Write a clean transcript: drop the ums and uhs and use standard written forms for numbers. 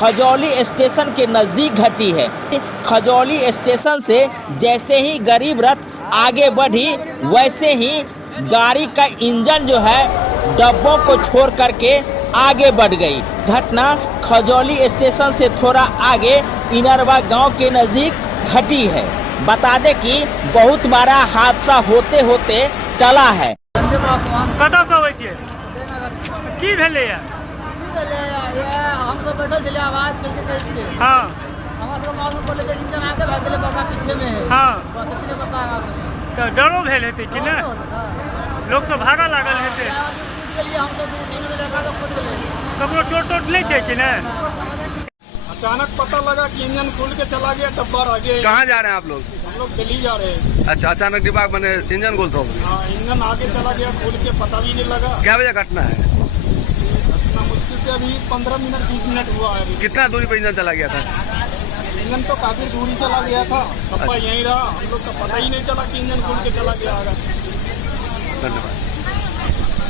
Khajauli station के नज़दीक घटी है। खजौली स्टेशन से जैसे ही गरीब रथ आगे बढ़ी वैसे ही गाड़ी का इंजन जो है डब्बों को छोड़ करके आगे बढ़ गई। घटना खजौली स्टेशन से थोड़ा आगे इनरवा गांव के नज़दीक घटी है। बता दें कि बहुत बड़ा हादसा होते होते टला है। कतऽ से अबै छियै? की भेलैया? हम सब बैठल छलियै, आवाज करके कैस के। हाँ हमरा सब मालूम पड़ले जे इंजन आगे भाग गेलै, बगा पीछे में है। हाँ बस इतने पता है। तऽ डरो भेल हेतै कि ने? लोग सब भागा लागल हेतै। हम सब 2-3 मिनट लगा के पहुंच गए। ककरो चोट नहीं छै कि ने? अचानक पता लगा कि इंजन खुल के चला गया, डब्बा रह गया। कहाँ जा रहे हैं आप लोग? हम लोग दिल्ली जा रहे हैं। अच्छा, अचानक डिब्बा मैंने इंजन खोल दो। हाँ, इंजन आगे चला गया, खुल के पता भी नहीं लगा। क्या वजह घटना है? इतना मुश्किल से अभी 15 मिनट 20 मिनट हुआ है। कितना दूरी पर इंजन चला गया था? इंजन तो काफी दूरी चला गया था, डब्बा यहीं रहा। हम लोग को पता ही नहीं चला कि इंजन खुल के चला गया। धन्यवाद।